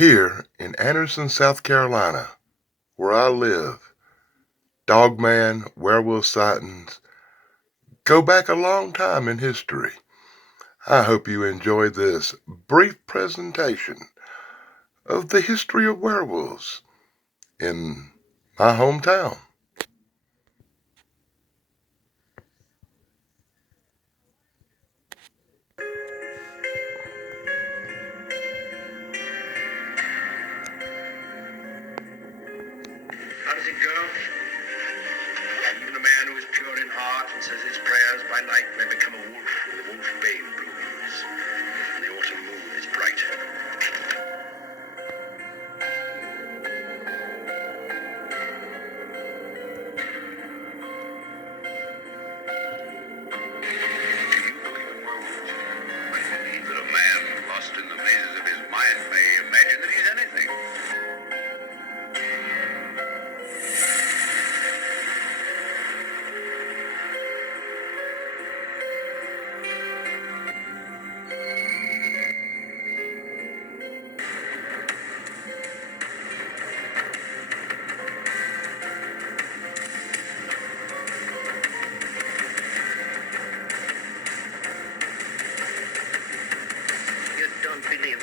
Here in Anderson, South Carolina, where I live, Dogman, werewolf sightings go back a long time in history. I hope you enjoy this brief presentation of the history of werewolves in my hometown. How does it go? And even a man who is pure in heart and says his prayers by night may become a wolf with the wolf bane blooms. And the autumn moon is bright. Do you believe in werewolves? I believe that a man lost in the mazes of his mind may imagine that he's anything. You don't believe.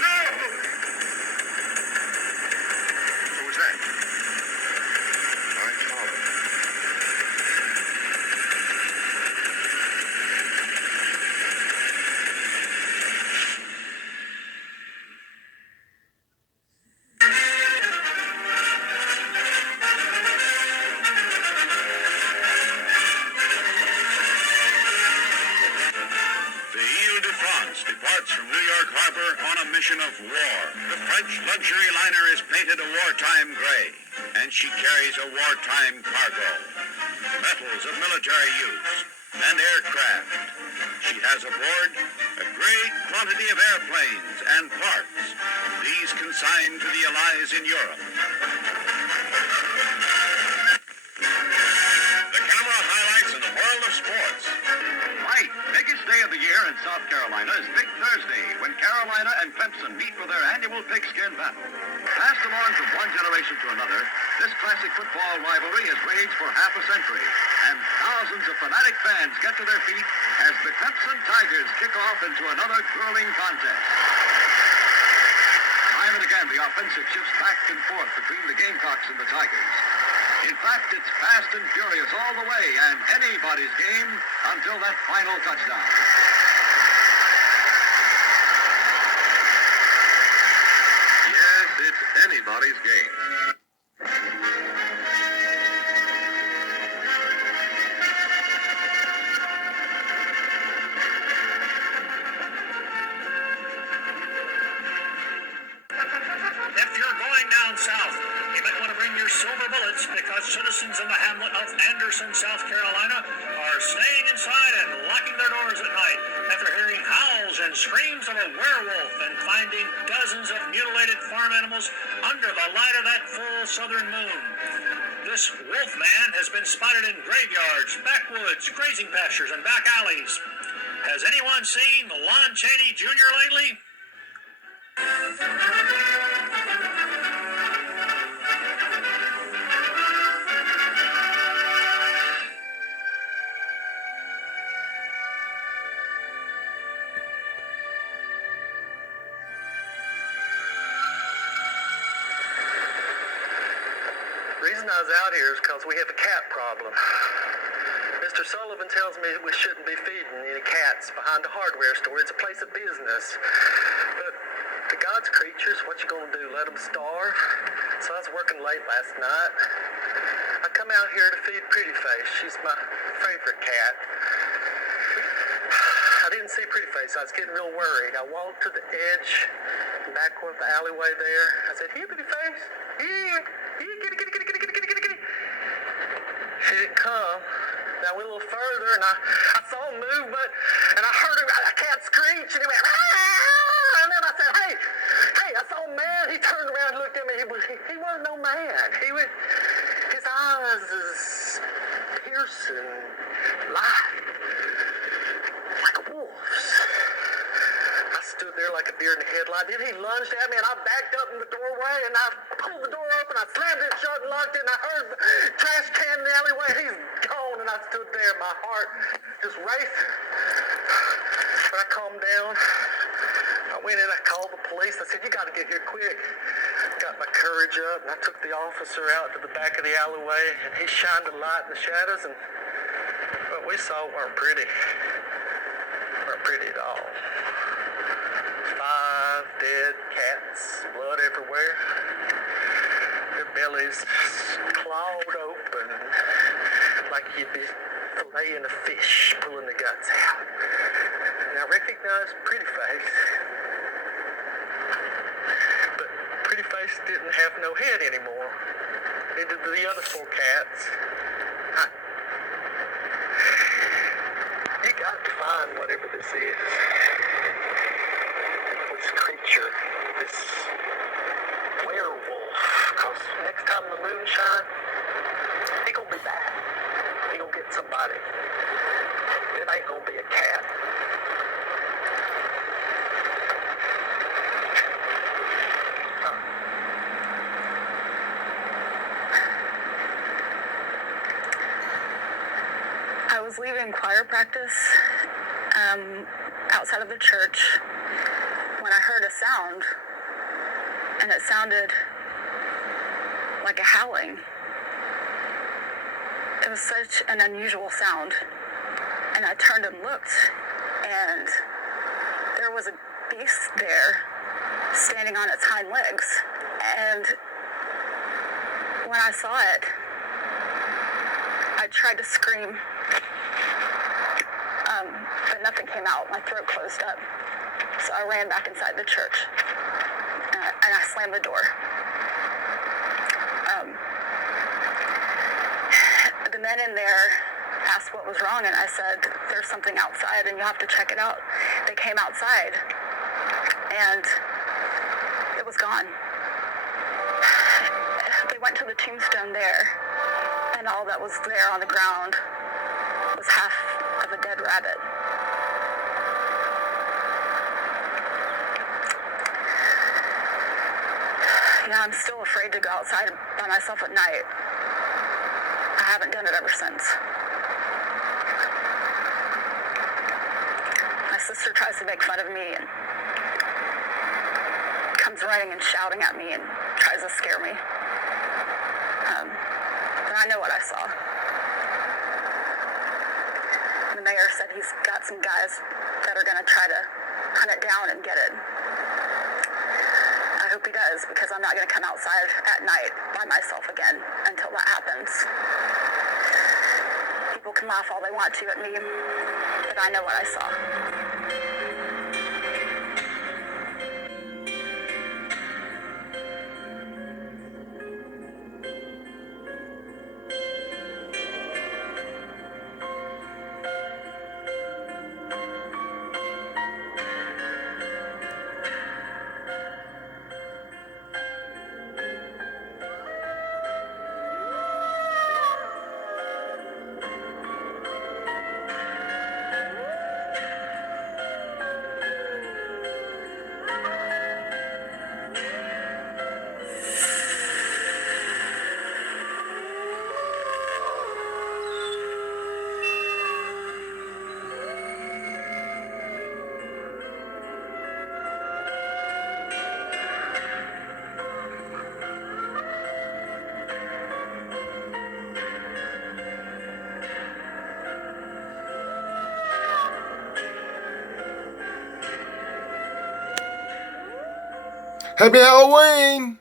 No! Who was that? My father. The Ile de France departs from New York Harbor on a mission of war. The French luxury liner is painted a wartime gray, and she carries a wartime cargo. Metals of military use and aircraft. She has aboard a great quantity of airplanes and parts, these consigned to the Allies in Europe. The camera highlights in the world of sports. Right, biggest day of the year in South Carolina is Big Thursday, when Carolina and Clemson meet for their annual pigskin battle. Passed along from one generation to another, this classic football rivalry has raged for half a century, and thousands of fanatic fans get to their feet as the Clemson Tigers kick off into another grueling contest. Time and again, the offensive shifts back and forth between the Gamecocks and the Tigers. In fact, it's fast and furious all the way, and anybody's game until that final touchdown. Yes, it's anybody's game. If you're going down south, you might want to bring your silver bullets, because citizens in the hamlet of Anderson, South Carolina are staying inside and locking their doors at night after hearing howls and screams of a werewolf and finding dozens of mutilated farm animals under the light of that full southern moon. This wolf man has been spotted in graveyards, backwoods, grazing pastures, and back alleys. Has anyone seen Lon Chaney Jr. lately? The reason I was out here is because we have a cat problem. Mr. Sullivan tells me we shouldn't be feeding any cats behind the hardware store. It's a place of business. But to God's creatures, what you gonna do? Let them starve? So I was working late last night. I come out here to feed Pretty Face. She's my favorite cat. I didn't see Pretty Face. I was getting real worried. I walked to the edge, back with the alleyway there. I said, "Here, Pretty Face. Here. Here, kitty. She didn't come. And I went a little further, and I saw a movement, and I heard a cat screech, and he went, "Ah!" And then I said, hey, I saw a man. He turned around and looked at me. He wasn't no man. His eyes is fierce and live, like a wolf's. I stood there like a deer in the headlight. Then he lunged at me, and I backed up in the doorway, and I pulled the door open. I slammed it shut and locked it, and I heard the trash can in the alleyway. He's gone, and I stood there, my heart just racing. But I calmed down. I went in, I called the police. I said, you got to get here quick. Got my courage up, and I took the officer out to the back of the alleyway, and he shined a light in the shadows, and what we saw weren't pretty. Weren't pretty at all. 5 dead cats, blood everywhere. Their bellies clawed open like you'd be filleting a fish, pulling the guts out. And I recognized Pretty Face. But Pretty Face didn't have no head anymore. Neither did the other 4 cats. You got to find whatever this is. This creature, this werewolf. Because next time the moon shines, he gonna be back. He gonna get somebody. It ain't gonna be a cat. I was leaving choir practice outside of the church when I heard a sound, and it sounded like a howling. It was such an unusual sound, and I turned and looked, and there was a beast there standing on its hind legs. And when I saw it, I tried to scream, but nothing came out. My throat closed up. So I ran back inside the church, and I slammed the door. The men in there asked what was wrong, and I said, there's something outside, and you have to check it out. They came outside, and it was gone. They went to the tombstone there, and all that was there on the ground was half of a dead rabbit. Yeah, I'm still afraid to go outside by myself at night. I haven't done it ever since. My sister tries to make fun of me and comes running and shouting at me and tries to scare me. But I know what I saw. The mayor said he's got some guys that are gonna try to hunt it down and get it. I hope he does, because I'm not gonna come outside at night by myself again until that happens. People can laugh all they want to at me, but I know what I saw. Happy Halloween!